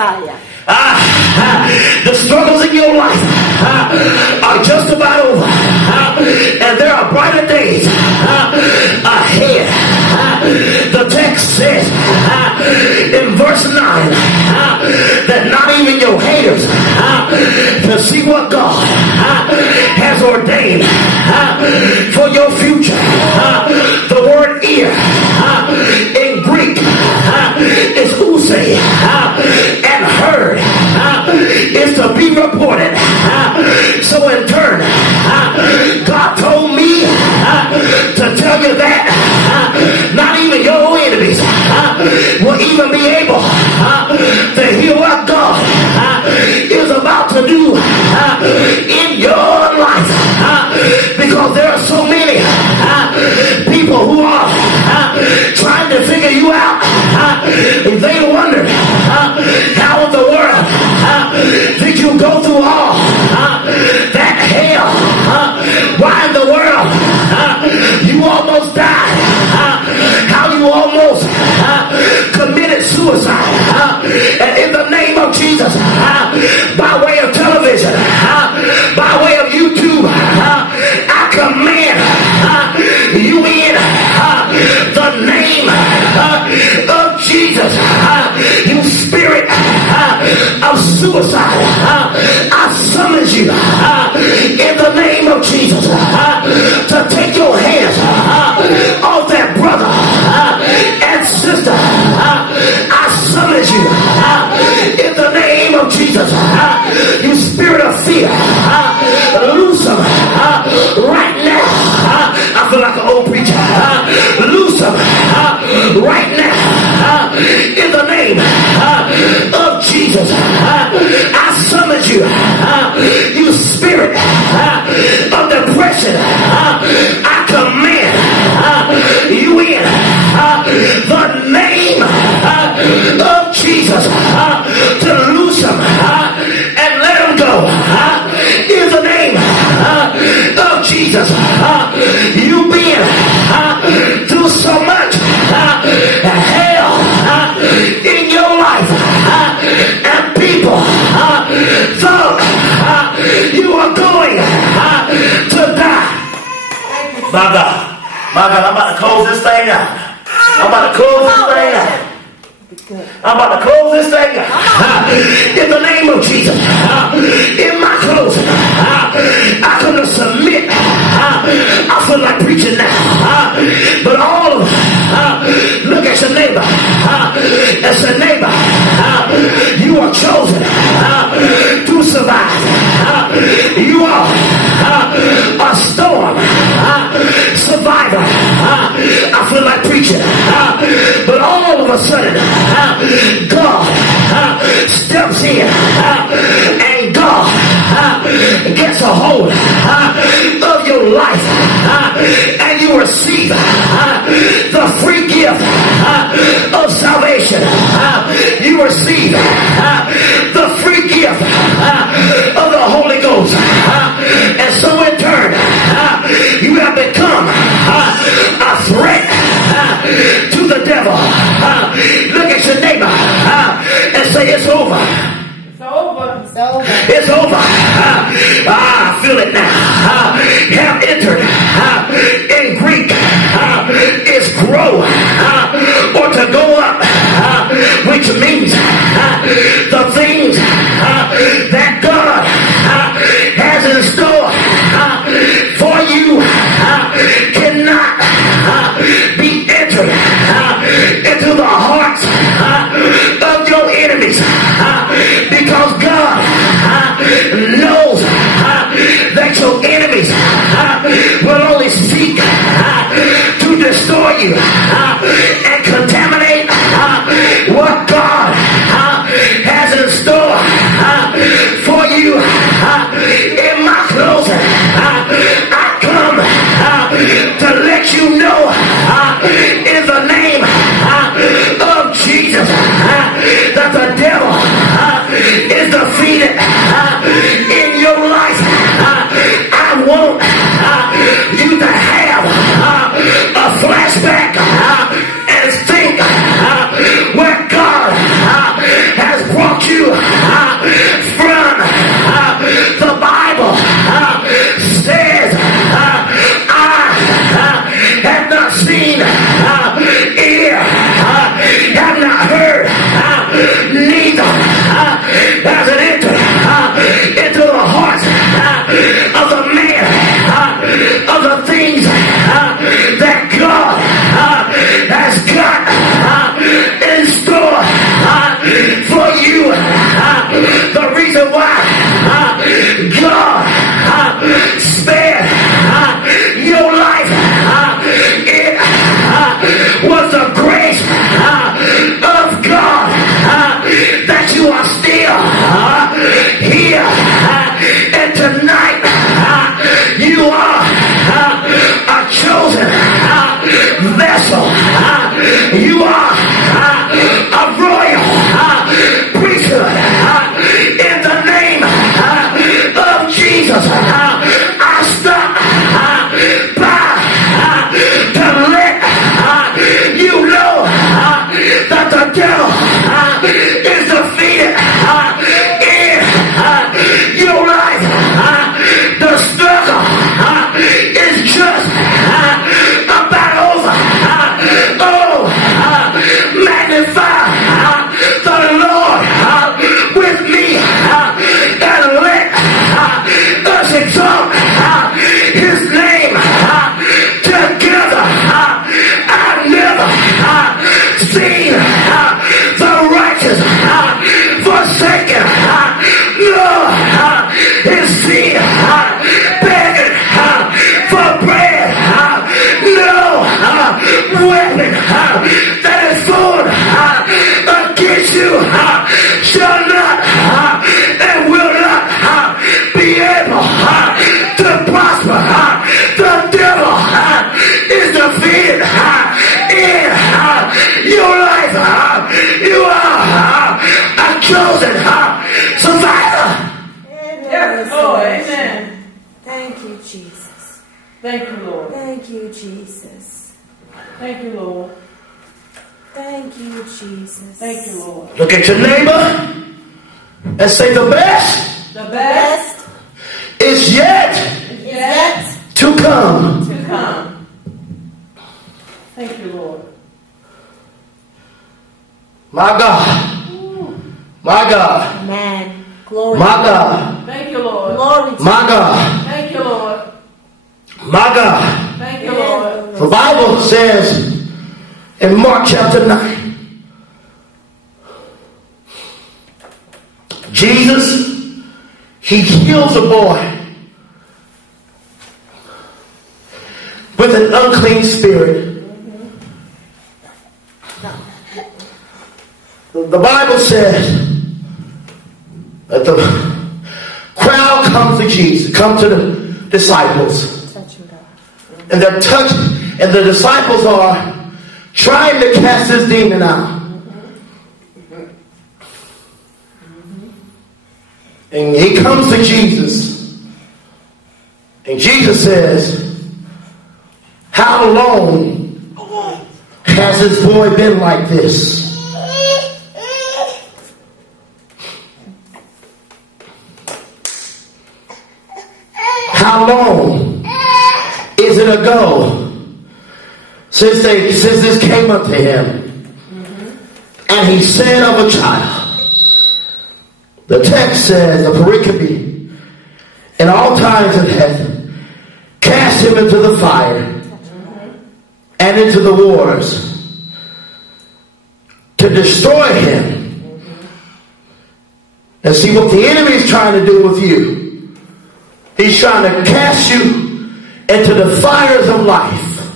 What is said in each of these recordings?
Messiah. The struggles in your life are just about over, and there are brighter days ahead. The text says in verse 9 that not even your haters to see what God has ordained for your future. The word ear in Greek is use, and heard is to be reported. So in turn, God told me to tell you that not even your enemies will even be able to hear what God is about to do in your life, because there are so many people who are trying to figure you out. They wonder how in the world did you go through all that hell? Why in the world you almost died? How you almost committed suicide? And in the name of Jesus, by way of television, by way of YouTube, I command you in the name of Jesus. You spirit of suicide, I summons you in the name of Jesus to take your hands off that brother and sister. I summons you in the name of Jesus. You spirit of fear, loose them right now. I feel like an old preacher. Loose them right now in the name of Jesus. I summons you, you spirit of depression. I command you in the name of Jesus to loose them and let them go in the name of Jesus. You've been through so much hell in your life, and people thought you are going to die. My God, I'm about to close this thing out. I'm about to close this thing out. In the name of Jesus, in my closing, I come to submit. I feel like preaching now, but all of look at your neighbor and say, neighbor, you are chosen to survive. You are a storm survivor. I feel like preaching, but all of a sudden God steps in and God gets a hold of your life, and you receive the free gift of salvation. You receive the free gift of the Holy Ghost, and so in turn you have become a threat to the devil. Look at your neighbor and say, it's over. It's over. I feel it now. Have entered in Greek is grow or to go up, which means the things that God has in store for you cannot be entered into the hearts of your enemies, because God knows Jesus. Thank you, Lord. Thank you, Jesus. Thank you, Lord. Thank you, Jesus. Thank you, Lord. Look at your neighbor and say, the best The best is yet is yet to come. to come. Thank you, Lord. My God. My God. Amen. Glory. My God. Thank you, Lord. Glory to My God. Thank you, Lord. My God. Thank you, Lord. The Bible says in Mark chapter 9, Jesus, he heals a boy with an unclean spirit. The Bible says that the crowd comes to Jesus, comes to the disciples, and they're touched, and the disciples are trying to cast this demon out. And he comes to Jesus, and Jesus says, how long has this boy been like this? How long is it ago since this came up to him? And he said of a child. The text says, the pericope, in all times it hath cast him into the fire and into the waters to destroy him. And see what the enemy is trying to do with you. He's trying to cast you into the fires of life.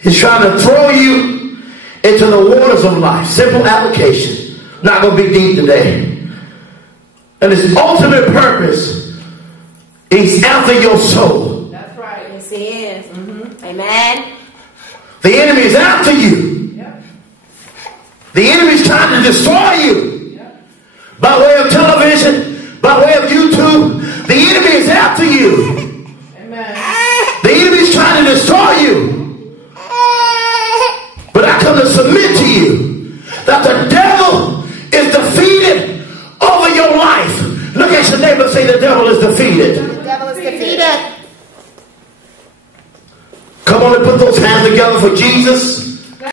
He's trying to throw you into the waters of life. Simple application. Not going to be deep today. And his ultimate purpose is after your soul. That's right. Yes, he is. Amen. The enemy is after you. Yep. The enemy is trying to destroy you. Yep. By way